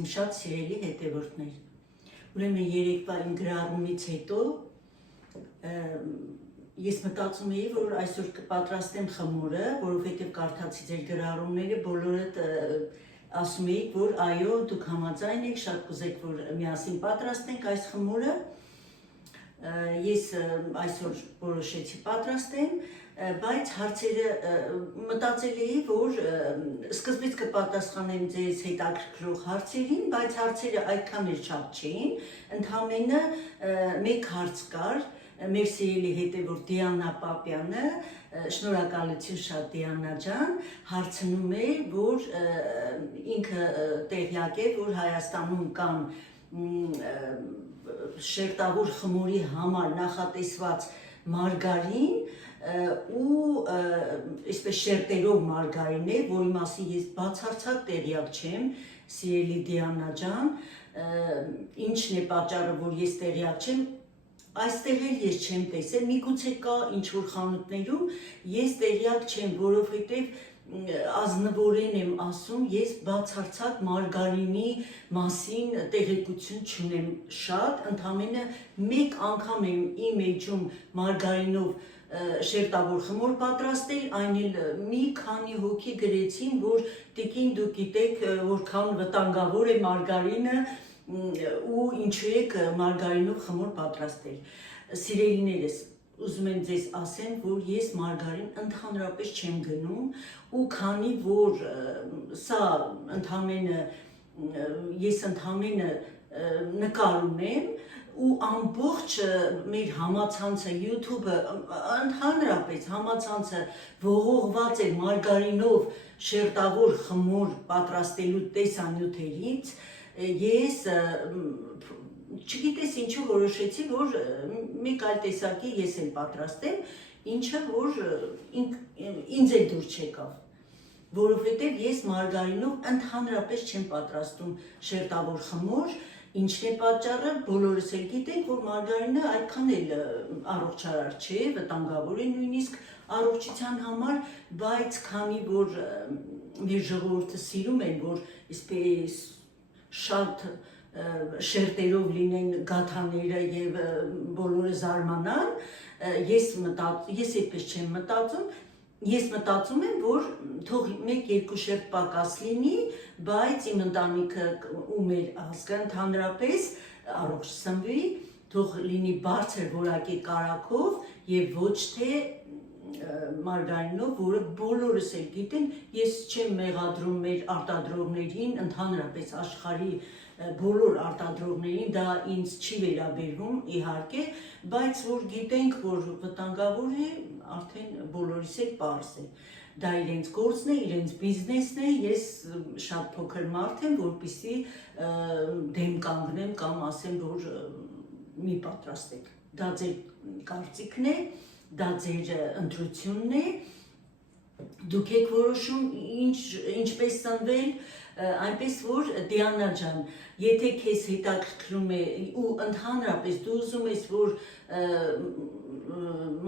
Իմ շատ սիրելի հետևորդներ, ուրեմն երեկվա իմ գրառումից հետո ես մտածում էի, որ այսօր կպատրաստեմ խմորը, որովհետև կարդացի ձեր գրառումները, բոլորդ ասում էիք, որ այո, դուք համաձայն եք, շատ կուզեք, որ միասին պատրաստենք այս խմորը, ես այսօր որոշեցի պատրաստեմ, բայց հարցերը մտածել էի, որ սկզբից կպատասխանեմ ձեզ հետաքրքրող հարցերին, բայց հարցերը այդքան էլ շատ չէին, ընդամենը մեկ հարց կար, մեր սիրելի հետևորդ Դիանա Պապյանը, շնորհակալություն շատ Դիանա ջան, հարցնում է, որ ինքը տեղյակ է, որ Հայաստանում կան շերտավոր խմորի համար նախատեսված մարգարին ու այսպես շերտերով մարգարին է, որի մասին ես բացարձակ տեղյակ չեմ, սիրելի Դիանա ջան, ինչն է պատճառը, որ ես տեղյակ չեմ, այստեղ էլ ես չեմ տեսել, միգուցե կա ինչ-որ խանութներում, ես տեղյակ չեմ, որովհետև ազնվորեն եմ ասում, ես բացարձակ մարգարինի մասին տեղեկություն չունեմ շատ, ընդամենը մեկ անգամ եմ իմ էջում մարգարինով շերտավոր խմոր պատրաստել, այն էլ մի քանի հոգի գրեցին, որ տիկին դուք գիտեք, որքան վտանգավոր է մարգարինը ու ինչու եք մարգարինով խմոր պատրաստել։ Սիրելիներս, ուզում եմ ձեզ ասեմ, որ ես մարգարին ընդհանրապես չեմ գնում ու քանի որ սա ես ընդամենը նկարում եմ ու ամբողջ մեր համացանցը, YouTube-ը, ընդհանրապես համացանցը ողողված է մարգարինով շերտավոր խմոր պատրաստելու տեսանյութերից, ես չգիտես ինչու որոշեցի, որ մեկ այլ տեսակի ես էլ պատրաստեմ, ինչը որ ինձ էլ դուր չեկավ, որովհետև ես մարգարինով ընդհանրապես չեմ պատրաստում շերտավոր խմոր, ինչն է պատճառը, բոլորս էլ գիտենք, որ մարգարինը այդքան էլ առողջարար չէ, վտանգավոր է նույնիսկ առողջության համար, բայց քանի որ մեր ժողովուրդը սիրում են, որ այսպես շատ շերտերով լինեն գաթաները եւ բոլորը զարմանան, ես այդպես չեմ մտածում, ես մտածում եմ, որ թող 1-2 շերտ պակաս լինի, բայց իմ ընտանիքը ու մեր ազգը ընդհանրապես առողջ սնվի, թող լինի բարձր որակի կարագով եւ ոչ թե մարգարինով, որը բոլորս էլ գիտեն, ես չեմ մեղադրում մեր արտադրողներին, ընդհանրապես աշխարհի բոլոր արտադրողներին, դա ինձ չի վերաբերվում իհարկե, բայց որ գիտենք, որ վտանգավոր է, արդեն բոլորիս էլ պարզ է։ Դա իրենց գործն է, իրենց բիզնեսն է, ես շատ փոքր մարդ եմ, որպեսզի դեմ կանգնեմ կամ ասեմ, որ մի պատրաստեք։ Դա ձեր կարծիքն է, դա ձեր ընտրությունն է, դուք եք որոշում ինչպես ծնվել, այնպես որ Դիանա ջան, եթե քեզ հետաքրքրում է ու ընդհանրապես դու ուզում ես, որ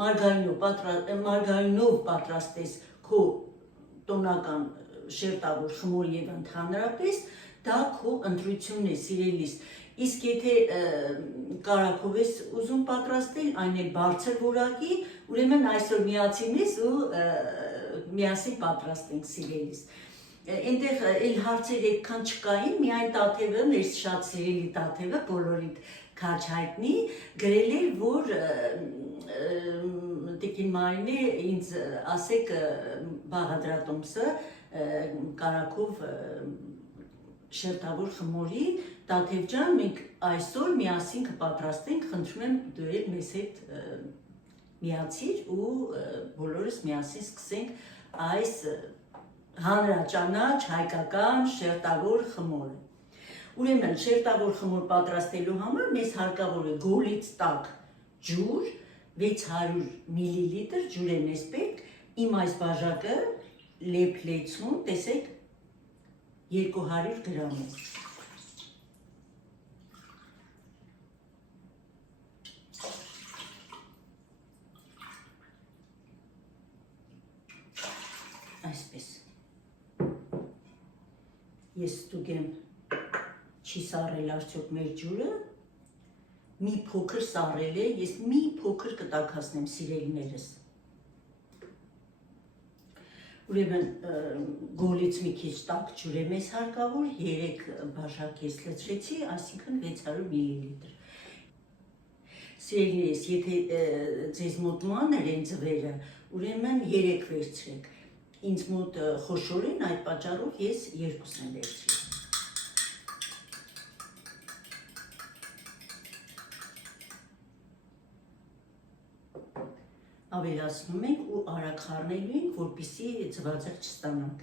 մարգարինով պատրաստես քո տոնական շերտավոր խմոր եւ ընդհանրապես դա քո ընտրությունն է, սիրելիս, իսկ եթե կարագով ես ուզում պատրաստել, այն էլ բարձր որակի, ուրեմն այսօր միացինես ու միասին պատրաստենք, սիրելիս։ Այնտեղ էլ հարցեր այդքան չկային, միայն Տաթևը, մեր շատ սիրելի Տաթևը, բոլորիդ քաչ հայտնի, գրել էր, որ տիկին Մարինե ինձ ասեք Բաղադրատոմսը կարագով շերտավոր խմորի, Տաթև ջան, մենք այսօր միասին կպատրաստենք, խնդրում եմ դու էլ մեզ հետ միացիր ու բոլորս միասին սկսենք այս հանրաճանաչ հայկական շերտավոր խմորը։ Ուրեմն շերտավոր խմոր պատրաստելու համար մեզ հարկավոր է գոլից տաք ջուր, 600 մլ ջուր է մեզ պետք, իմ այս բաժակը լեփլեցուն, տեսեք, 200 գրամ է։ Այսպես։ Ես ստուգեմ չի սառել արդյոք մեր ջուրը, մի փոքր սառել է, ես մի փոքր կտաքացնեմ սիրելիներս։ Ուրեմն գոլից մի քիչ տաք ջուր է մեզ հարկավոր, 3 բաժակ ես լցրեցի, այսինքն 600 մլ։ Սիրելիներս, եթե ձեզ մոտ մանր են ձվերը, ուրեմն 3 վերցրեք։ Ինձ մոտ խոշոր են, այդ պատճառով ես 2 եմ վերցրել։ Ավելացնում ենք ու արագ խառնելու ենք, որպեսզի ձվածեղ չստանանք։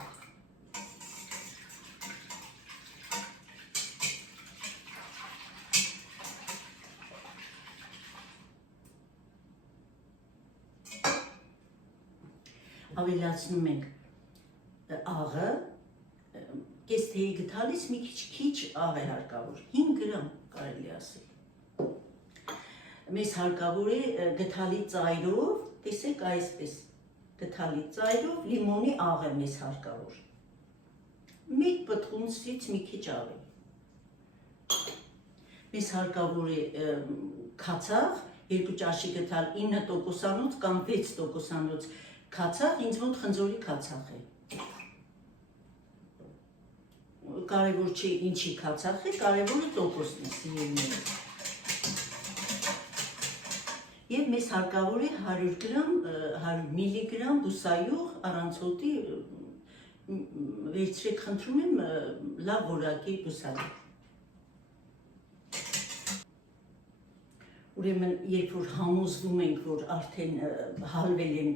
Ավելացնում ենք աղը, կես թեյի գթալիս մի քիչ աղ է հարկավոր, 5 գրամ կարելի ասել։ Մեզ հարկավոր է գթալի ծայրով, տեսեք այսպես, գթալի ծայրով լիմոնի աղ է մեզ հարկավոր։ Մեկ պտղունցից մի քիչ ավելի։ Մեզ հարկավոր է քացախ, 2 ճաշի գթալ 9% կամ 6% քացախ, ինձ մոտ խնձորի քացախ է։ Կարևոր չի ինչի քացախ է, կարևորը տոկոսն է սիրելիներս։ Եվ մեզ հարկավոր է 100 գրամ, 100 միլիգրամ բուսայուղ առանց հոտի, վերցրեք խնդրում եմ լավ որակի բուսայուղ։ Ուրեմն երբ որ համոզվում ենք, որ արդեն հալվել են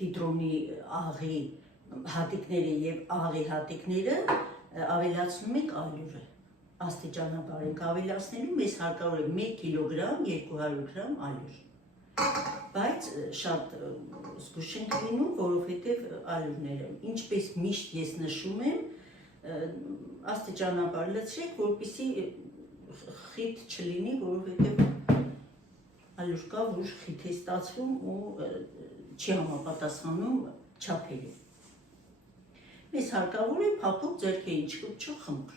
կիտրոնի աղի հատիկները եւ աղի հատիկները, ավելացնում ենք ալյուրը։ Աստիճանաբար ենք ավելացնելու, մեզ հարկավոր է 1 կիլոգրամ, 200 գրամ ալյուր։ Բայց շատ զգուշ ենք լինում, որովհետև ալյուրները, ինչպես միշտ ես նշում եմ, աստիճանաբար լցրեք, որպեսզի խիտ չլինի, որովհետև ալյուր կա, որ խիտ է ստացվում ու չի համապատասխանում չափերի։ Մեզ հարկավոր է փափուկ ձեռքերին չկպչող խմոր։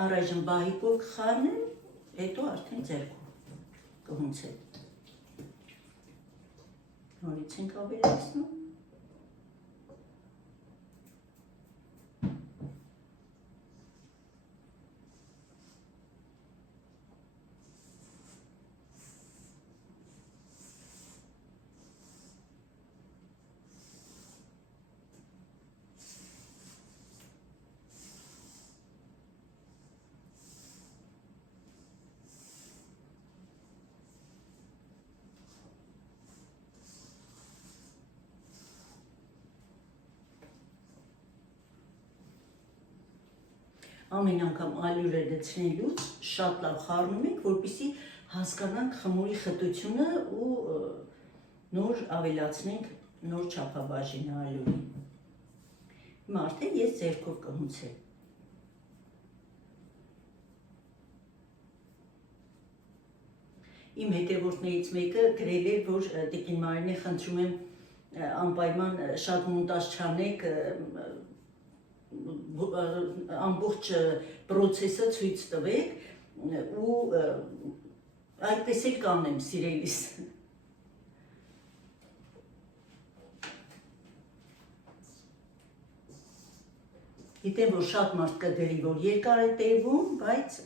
Առայժմ բահիկով կխառնեմ, հետո արդեն ձեռքով կհունցեմ։ Նորից ենք ավելացնում։ Ամեն անգամ ալյուրը լցնելուց շատ լավ խառնում ենք, որպեսզի հասկանանք խմորի խտությունը ու նոր ավելացնենք նոր չափաբաժինը ալյուրին։ Հիմա արդեն ես ձեռքով կհունցեմ։ Իմ հետևորդներից մեկը գրել էր, որ տիկին Մարինե, խնդրում եմ անպայման շատ մոնտաժ չանեք, ամբողջ պրոցեսը ցույց տվեք ու այդպես էլ կանեմ սիրելիս։ Գիտեմ, որ շատ մարդ կգրի, որ երկար է տևում, բայց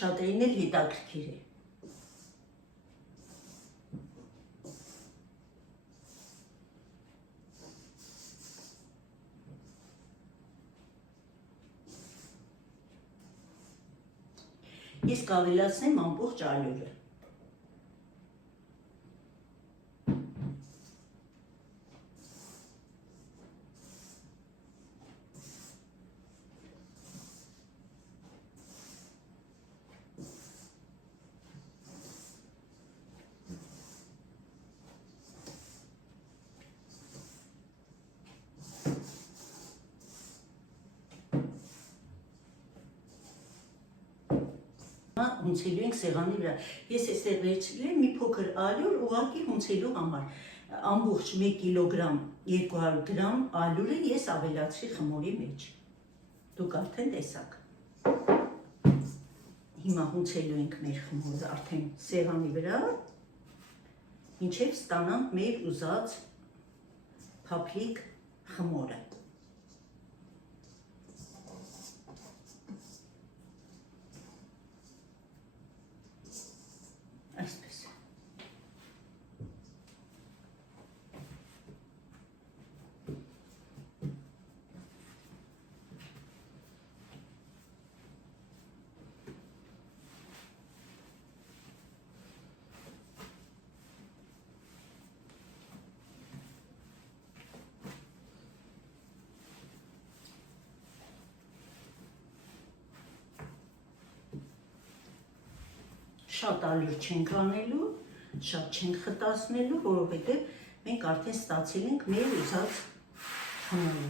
շատերին էլ հետաքրքիր է։ Ես կավելացնեմ ամբողջ ալյուրը։ Հունցելու ենք սեղանի վրա։ Ես այստեղ վերցրել եմ մի փոքր ալյուր ուղղակի հունցելու համար։ Ամբողջ 1 կիլոգրամ 200 գրամ ալյուրը ես ավելացրի խմորի մեջ։ Դուք արդեն տեսաք։ Հիմա հունցելու ենք մեր խմորը արդեն սեղանի վրա, մինչև ստանանք մեր ուզած փափլիկ խմորը։ Այսպես։ Շատ ալյուր չենք անելու, շատ չենք խտացնելու, որովհետև մենք արդեն ստացել ենք մեր ուզած խմորը։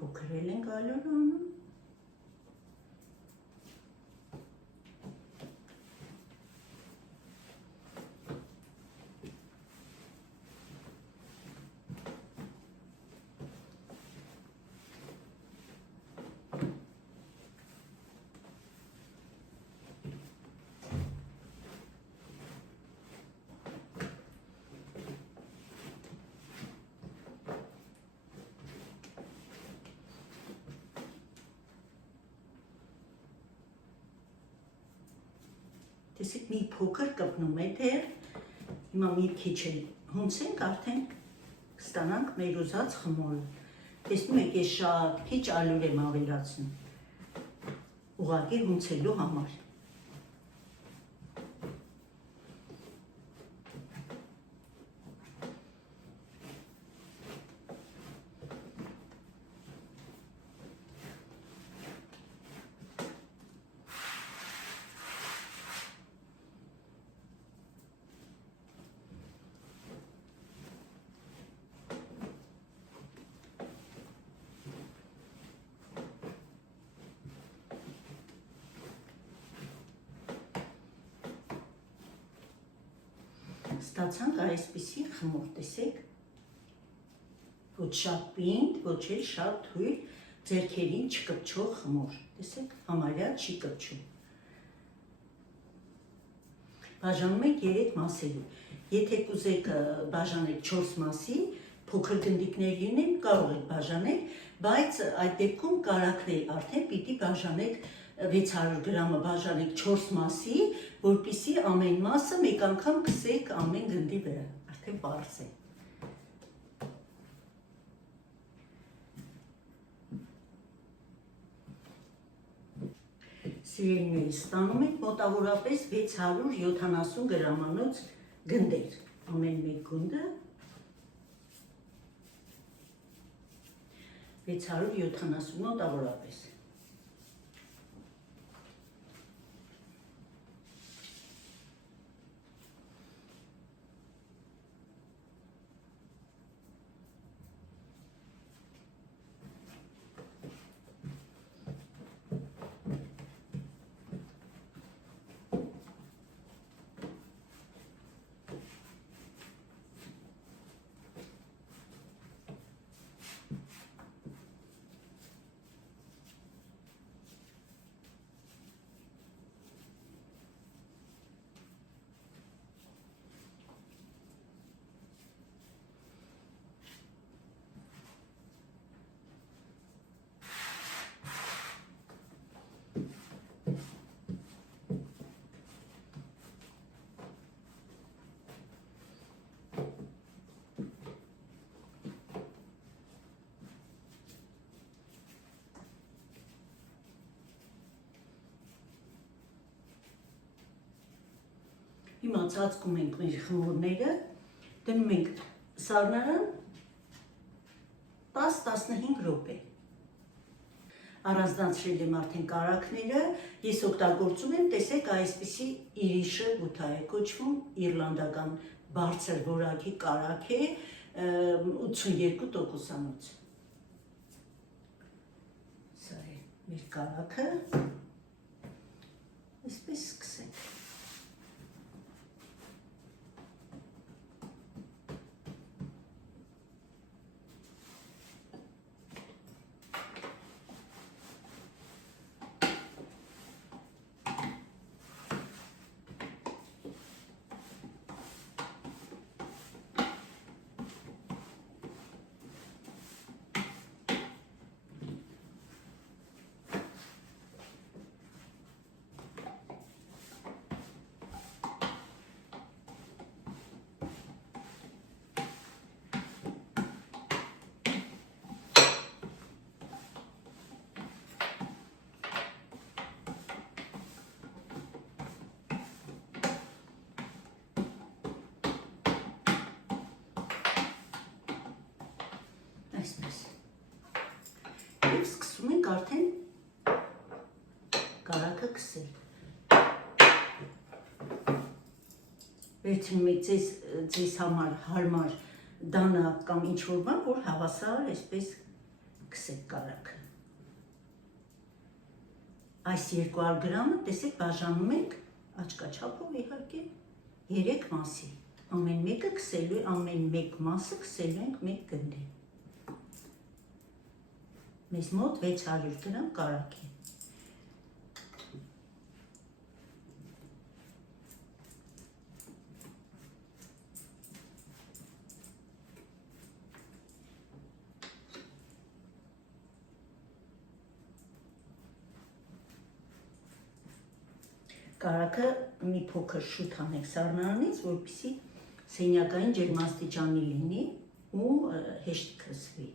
Փոքրել ենք ալյուրը անում։ Տեսեք մի փոքր կպնում է դեռ, հիմա մի քիչ էլ հունցենք արդեն կստանանք մեր ուզած խմորը։ Տեսնում եք ես շատ քիչ ալյուր եմ ավելացնում, ուղղակի հունցելու համար։ Ստացանք այսպիսի խմոր, տեսեք, ոչ շատ պինդ, ոչ էլ շատ թույլ, ձեռքերին չկպչող խմոր, տեսեք, համարյա չի կպչում։ Բաժանում ենք 3 մասերի, եթե կուզեք բաժանել 4 մասի, փոքր գնդիկներ լինեն, կարող եք բաժանել, բայց այդ դեպքում կարակներ արդեն պիտի բաժանեք 600 գրամը բաժանեք 4 մասի, որպեսզի ամեն մասը մեկ անգամ քսեք ամեն գնդի վրա, արդեն պարզ է։ Սիրելիների, ստանում եք մոտավորապես 670 գրամանոց գնդեր, ամեն մեկ գունդը 670 մոտավորապես։ Հիմա ծածկում ենք մեր խմորները, դնում ենք սառնարան 10-15 րոպե։ Առանձնացրել եմ արդեն կարագները, ես օգտագործում եմ, տեսեք, այսպիսի իրիշը բութա է կոչվում, իռլանդական բարձր որակի կարագ է, 82%-անոց։ Սա է մեր կարագը, այսպես սկսենք։ Այսպես։ Եվ սկսում ենք արդեն կարագը քսել։ Վերցնում եք ձեզ համար հարմար դանակ կամ ինչ-որ բան, որ հավասար այսպես քսեք կարագը։ Այս 200 գրամը, տեսեք, բաժանում ենք աչքաչափով իհարկե 3 մասի։ Ամեն մեկը քսելու, ամեն մեկ մասը քսելու ենք մեկ գնդի։ Մեզ մոտ 600 գրամ կարագ է։ Կարագը մի փոքր շուտ հանեք սառնարանից, որպեսզի սենյակային ջերմաստիճանի լինի ու հեշտ քսվի։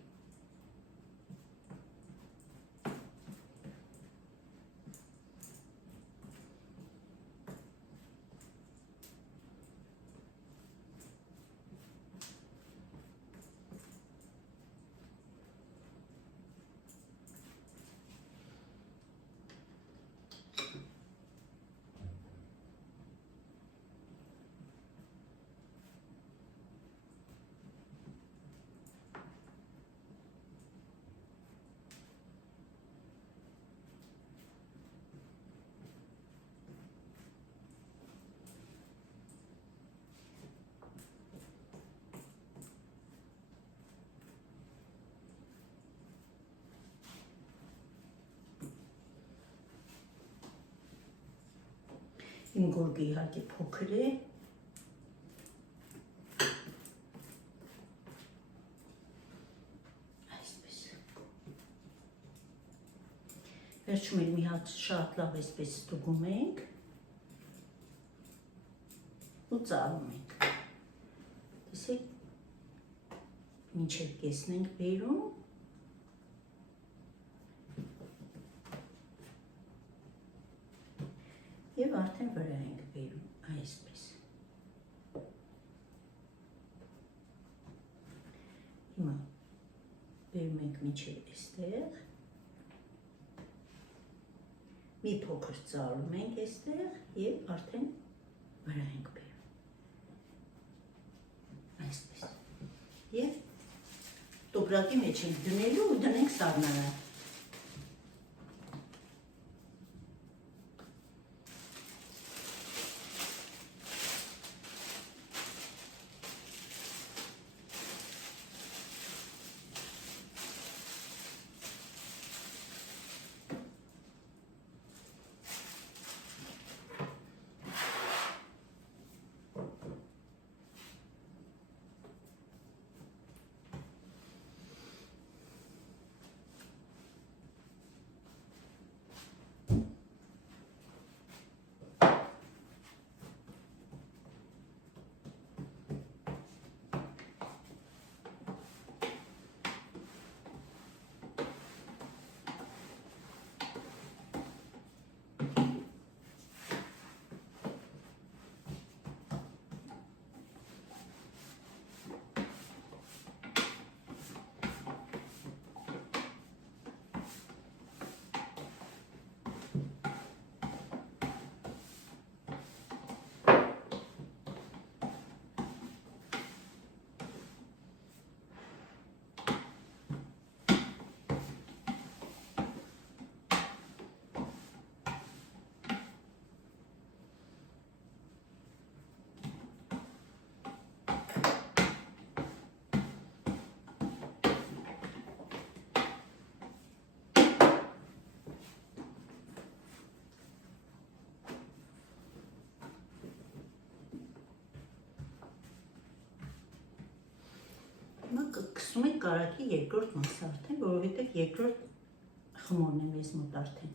Իմ գորգը իհարկե փոքր է, այսպես։ Վերջում էլ մի հատ շատ լավ այսպես ստուգում ենք ու ծալում ենք։ Տեսեք, մինչև կեսն ենք բերում, և արդեն վրա ենք բերում, այսպես։ Հիմա բերում ենք մինչև էստեղ, մի փոքր ծալում ենք էստեղ և արդեն վրա ենք բերում, այսպես։ Եվ տոպրակի մեջ ենք դնելու ու դնենք սառնարան։ Սկսում ենք կարակի երկրորդ մասը արդեն, որովհետև երկրորդ խմորն է մեզ մոտ արդեն։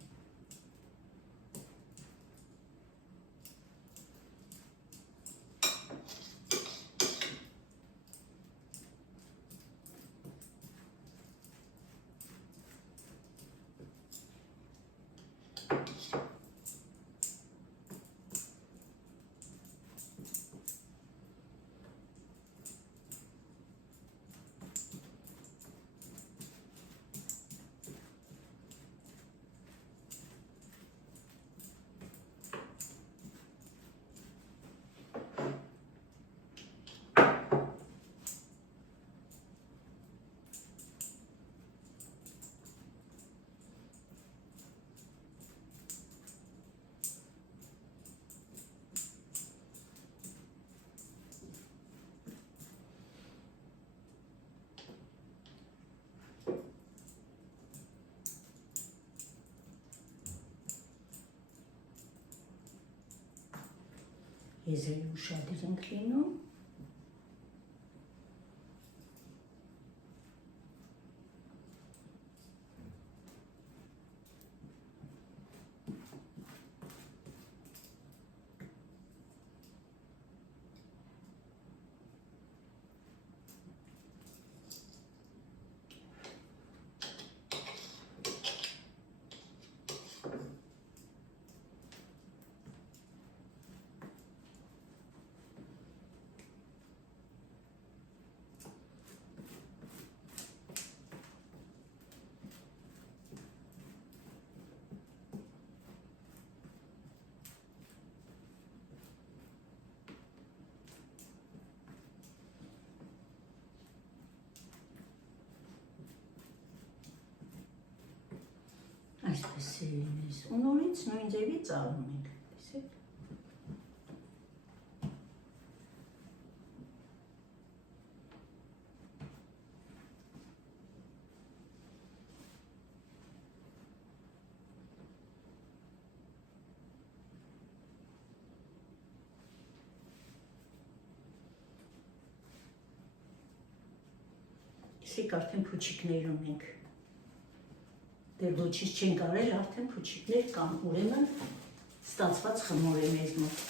Եզրի ուշադիր ենք լինում։ Այսպես սիրելիս, ու նորից նույն ձևի ծալում ենք, տեսեք։ Իսկ արդեն փուչիկներ ունենք։ Դեռ ոչինչ չենք արել, արդեն փուչիկներ կան, ուրեմն ստացված խմոր է մեզ մոտ։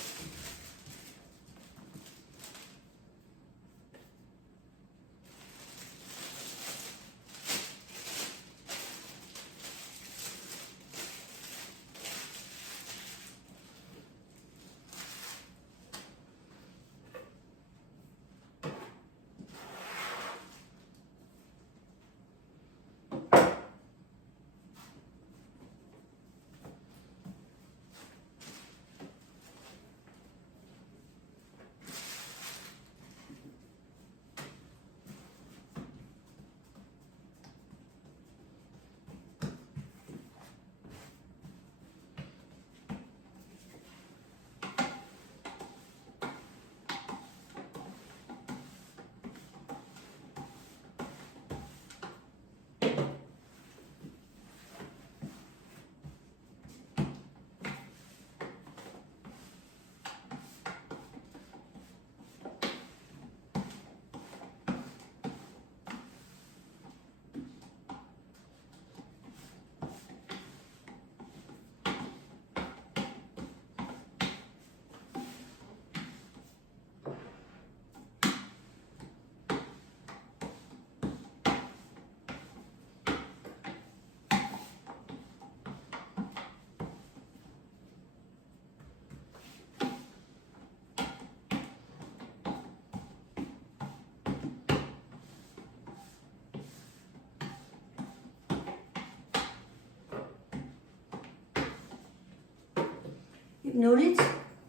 Նորից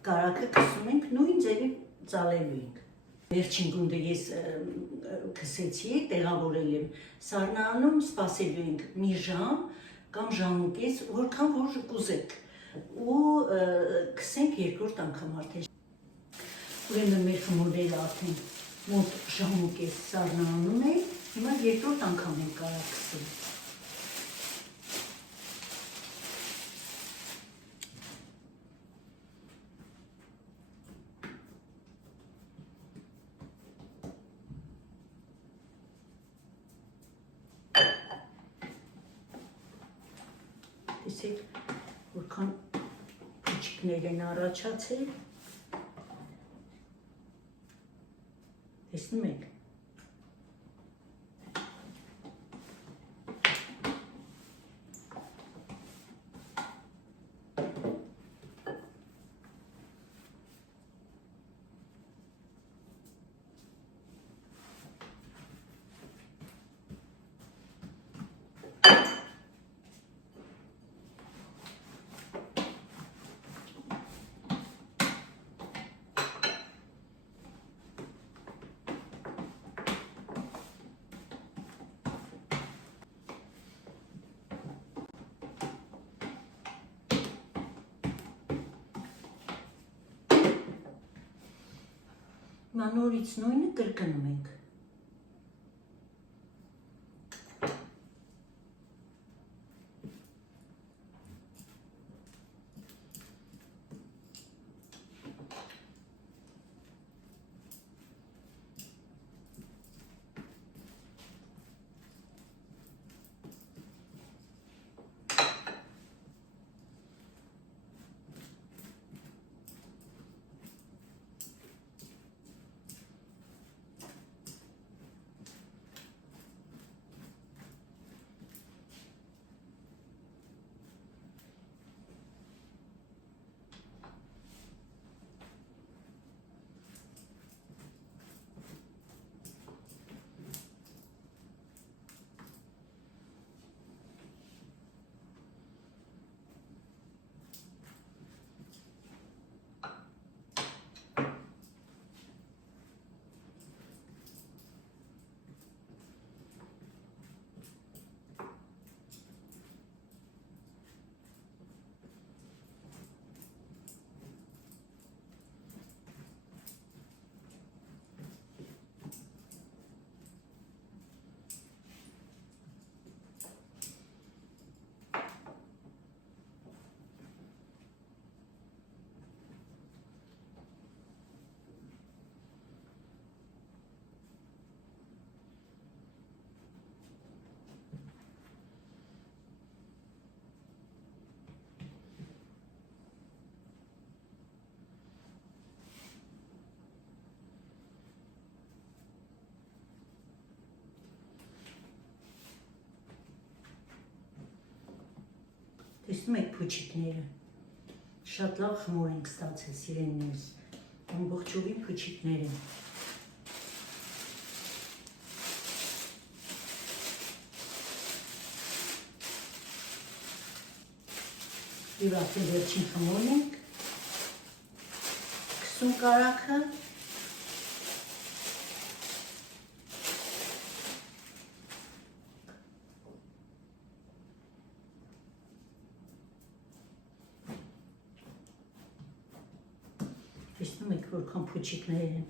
կարակը կսում ենք, նույն ձևի ծալելու ենք։ Վերջին գունդը ես քսեցի, տեղավորել եմ սառնանում, սպասելու ենք մի ժամ կամ ժամ ու կես, որքան որ կուզեք ու քսենք երկրորդ անգամ արդեն։ Ուրեմն մեր խմորները արդեն մոտ ժամ ու կես սառնանում է, հիմա երկրորդ անգամ ենք կարակ քսել։ Տեսեք, որքան փուչիկներ են առաջացել։ Տեսնում եք։ Նորից նույնը կրկնում ենք։ Տեսնում եք փուչիկները, շատ լավ խմոր ենք ստացել, սիրելիներս, ամբողջովին փուչիկներ են։ Եվ արդեն վերջին խմորն ենք, քսում կարագը, տեսնում եք, որքան փուչիկներ են։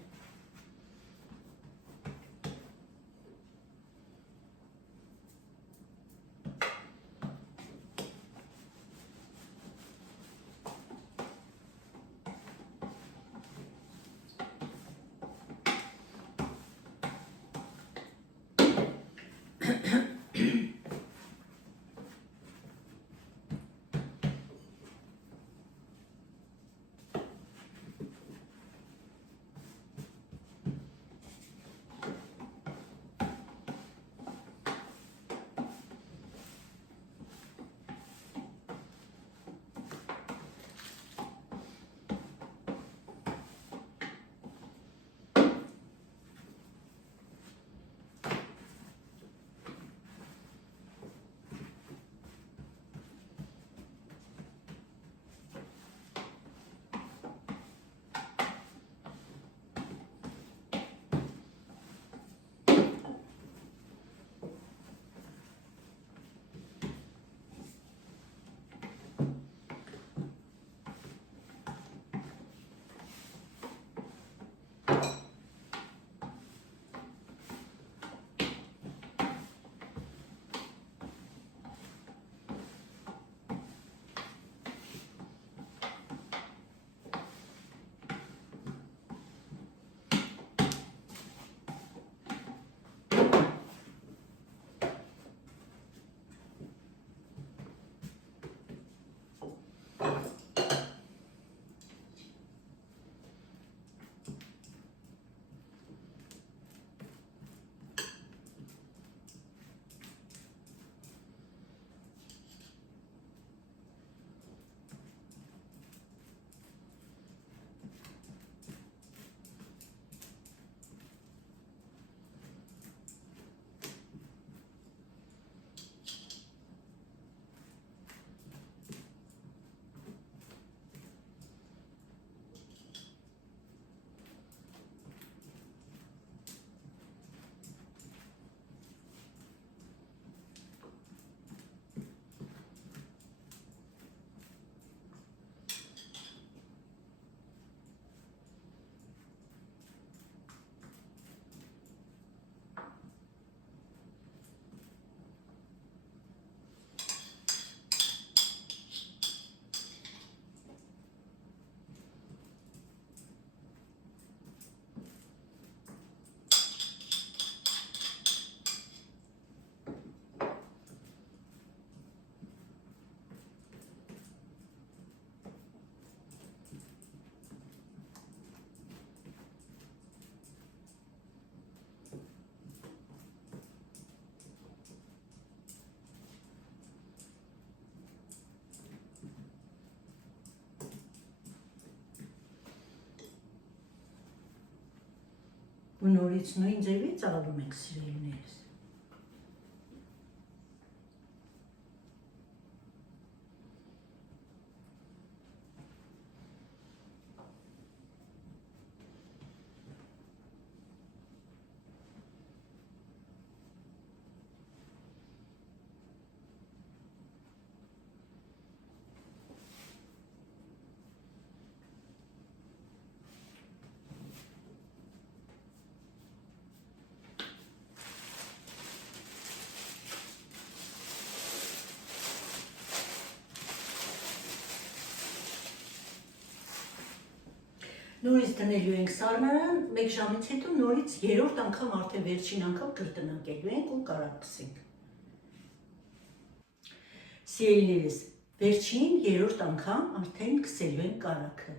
ու նորից նույն ձևի ծաղրում ենք սիրելիներս։ Նորից դնելու ենք սառնարան, 1 ժամից հետո նորից 3-րդ անգամ արդեն վերջին անգամ կրկնակելու ենք ու կարապսենք։ Սիրելիներս, վերջին 3-րդ անգամ արդեն քսելու ենք կարակը։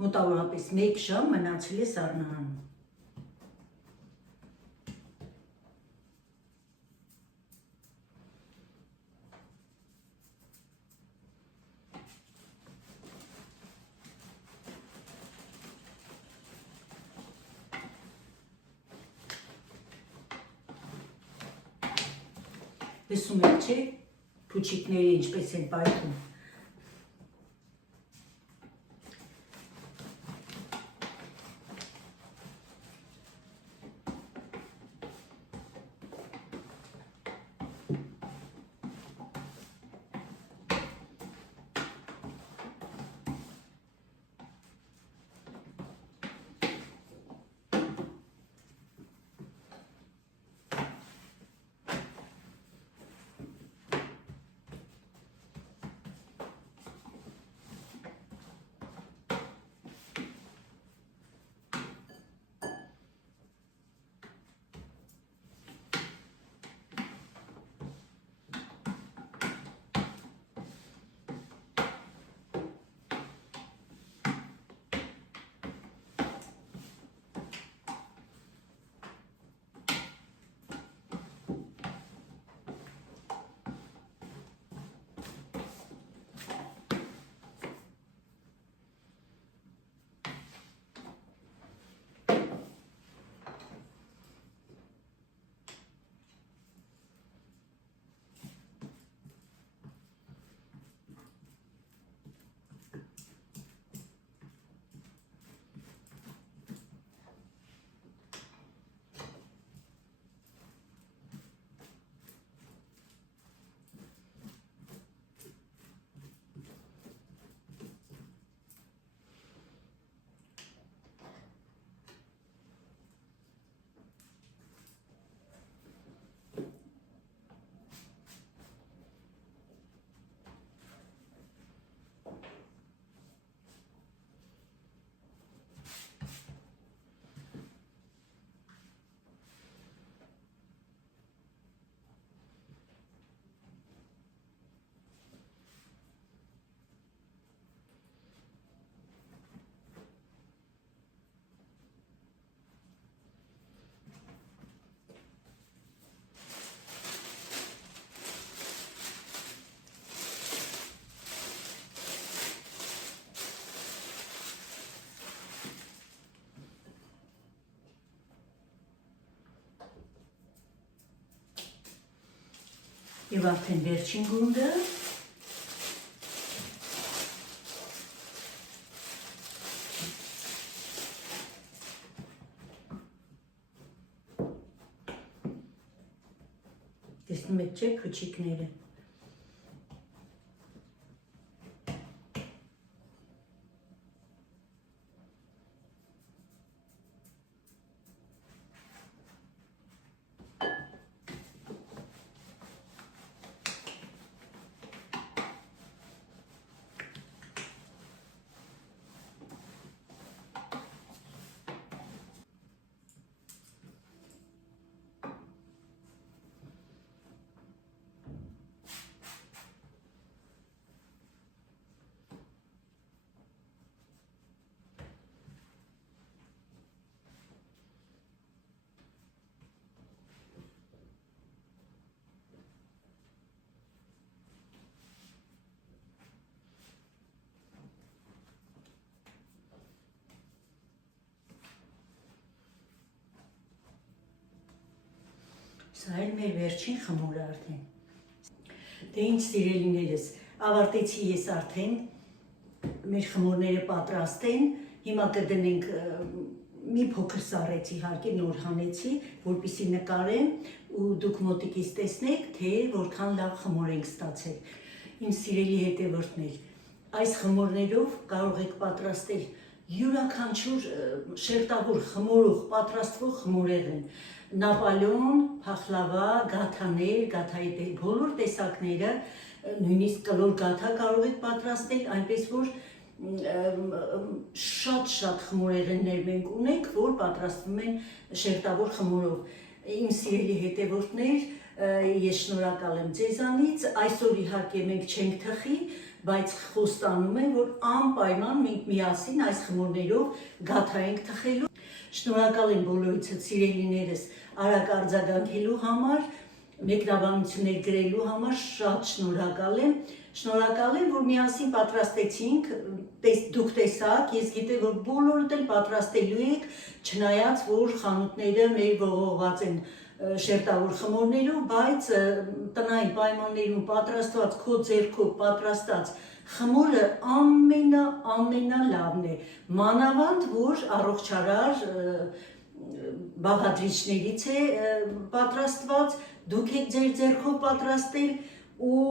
Մոտավորապես 1 ժամ մնացել է սառնարանում։ Լսում եք, չէ՞, փուչիկները ինչպես են պայթում։ Եվ արդեն վերջին գունդը։ Տեսնում եք, չէ՞, փուչիկները։ Սա էլ մեր վերջին խմորը արդեն։ Դե ինչ սիրելիներս, ավարտեցի ես արդեն, մեր խմորները պատրաստ են, հիմա կդնենք մի փոքր սառեց իհարկե նոր հանեցի, որպեսզի նկարեմ ու դուք մոտիկից տեսնեք, թե որքան լավ խմոր ենք ստացել։ Իմ սիրելի հետևորդներ, այս խմորներով կարող եք պատրաստել յուրաքանչյուր շերտավոր խմորով պատրաստվող խմորեղեն, նապոլեոն, փախլավա, գաթաներ, գաթայի բոլոր տեսակները, նույնիսկ կլոր գաթա կարող եք պատրաստել, այնպես որ շատ խմորեղեններ մենք ունենք, որ պատրաստվում են շերտավոր խմորով։ Իմ սիրելի հետևորդներ, ես շնորհակալ եմ ձեզանից, այսօր իհարկե մենք չենք թխի, բայց խոստանում եմ, որ անպայման մենք միասին այս խմորներով գաթա ենք թխելու։ Շնորհակալ եմ բոլորիցս սիրելիներս արագ արձագանքելու համար, մեկնաբանություններ գրելու համար շատ շնորհակալ եմ։ Շնորհակալ եմ, որ միասին պատրաստեցինք, դուք տեսաք, ես գիտեմ, որ բոլորդ էլ պատրաստելու եք, չնայած որ խանութները մեր ողողված են շերտավոր խմորներով, բայց տնային պայմաններում պատրաստված քո ձեռքով պատրաստած խմորը ամենալավն է, մանավանդ որ առողջարար բաղադրիչներից է պատրաստված, դուք եք ձեր ձեռքով պատրաստել ու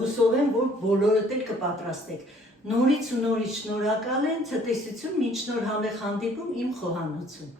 հուսով եմ, որ բոլորդ էլ կպատրաստեք։ Նորից ու նորից շնորհակալ եմ, ցտեսություն, մինչ նոր համեղ հանդիպում իմ խոհանոցում։